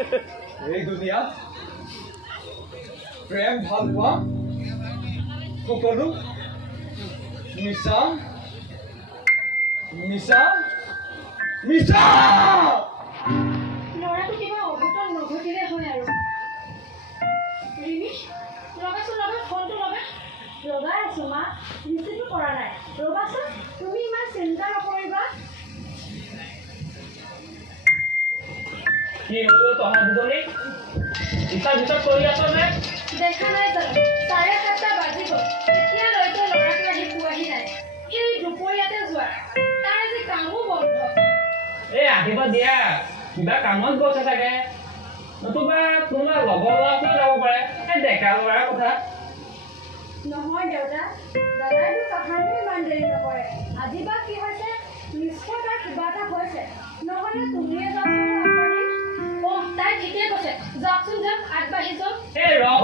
এই দুনিয়াত প্ৰেম ভাল পোৱা সকলো মিছা মিছা মিছা ল'ৰাটো কিবা অঘটন নঘটিলে হয় আৰু ৰিমি লগাচোন লগা ফোনটো লগাই আছো মা ৰিচিভো কৰা নাই ৰ'বাচোন তুমি ইমান চিন্তা নকৰিবা কি হলো তহঁত দুজনী ইচ্ছা ভিতৰত কৰি আছ নে দেখা নাই জানো 7:30 বাজি গ'ল এতিয়ালৈকে ল'ৰাটো আহি পোৱাহি নাই সেই দুপৰীয়াতে যোৱা তাৰ আজি কামো বন্ধ এই আহিব দিয়া কিবা কামত গৈছে চাগে নতুবা তোমাৰ লগৰ ল'ৰাটোৱে যাব পাৰে এই ডেকা ল'ৰাৰ কথা নহয় দেউতা দাদাইতো কাহানিও ইমান দেৰি নকৰে আজি বা কি হৈছে নিশ্চয় তাৰ কিবা এটা হৈছে নহ'লে তুমিয়ে যাওঁচোন তাই ঠিকেই কৈছে যাওকচোন যাওক আগবাঢ়ি যাওক এই ৰহ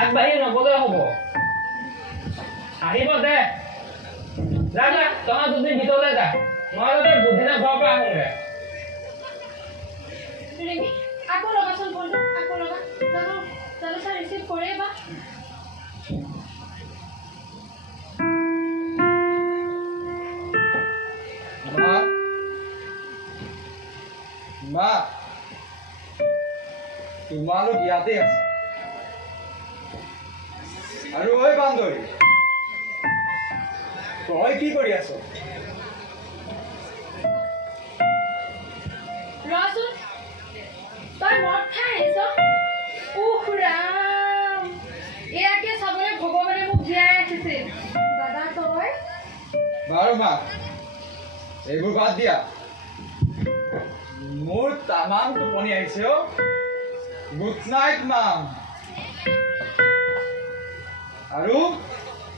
আগবাঢ়ি নগ'লে হ'ব আহিব দে যা যা তহঁত দুদিন ভিতৰলৈ যা মই যদি বুধিনা ঘৰৰ পৰা আহোঁগৈ ৰিমি আকৌ লগাচোন ফোনটো আকৌ লগা জানো ছাৰ ৰিচিভ কৰে বা মা তোমালোক ইয়াতে আছে আৰু ঐ বান্দৰী তই কি কৰি আছ ৰচোন তই মদ খাই আহিছ উফ ৰাম এয়াকে চাবলৈ ভগৱানে মোক জীয়াই ৰাখিছিল দাদা তই বাৰু মা এইবোৰ বাদ দিয়া মোৰ তামাম টোপনি আহিছে অ গুড নাইট মাম আৰু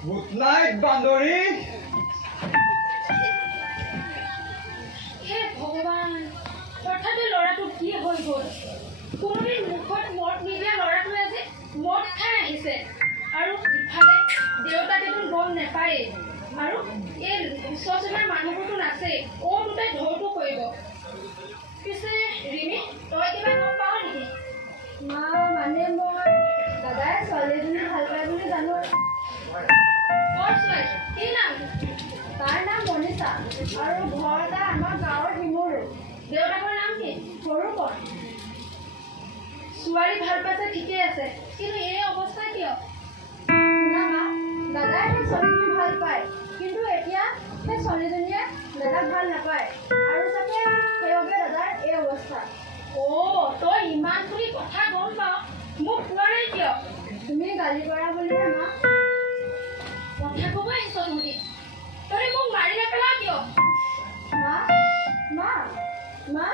গুড নাইট বান্দৰী হে ভগৱান হঠাতে ল'ৰাটো কি হৈ গ'ল কোনোদিন মুখত মদ নিদিয়া ল'ৰাটোৱে আজি মদ খাই আহিছে আৰু ইফালে দেউতাকেতো গম নাপায়েই আৰু এই ওচৰ চুবুৰীয়া মানুহবোৰতো নাচেই দুটাই ঢৌটো কৰিব পিছে ৰিমি তই কিবা গম পাৱ নেকি মা মানে মই দাদাই ছোৱালীজনী ভাল পায় বুলি জানো কি নাম তাৰ নাম মনিষা আৰু ঘৰ এটা আমাৰ গাঁৱৰ শিমৰু দেউতাকৰ নাম কি সৰুপন ছোৱালী ভাল পাইছে ঠিকেই আছে কিন্তু এই অৱস্থা কিয় শুনা মা দাদাই সেই ছোৱালীজনী ভাল পায় কিন্তু এতিয়া সেই ছোৱালীজনীয়ে দাদাক ভাল নাপায় আৰু চাগে সেইবাবে দাদাৰ এই অৱস্থা তই ইমানখিনি কথা গম পাৱ মোক কোৱা নাই কিয় তুমি গালি কৰা বুলিহে মা কথা ক'ব আহিছ তুমি তই মোক মাৰি নেপেলাৱ কিয় মা মা মা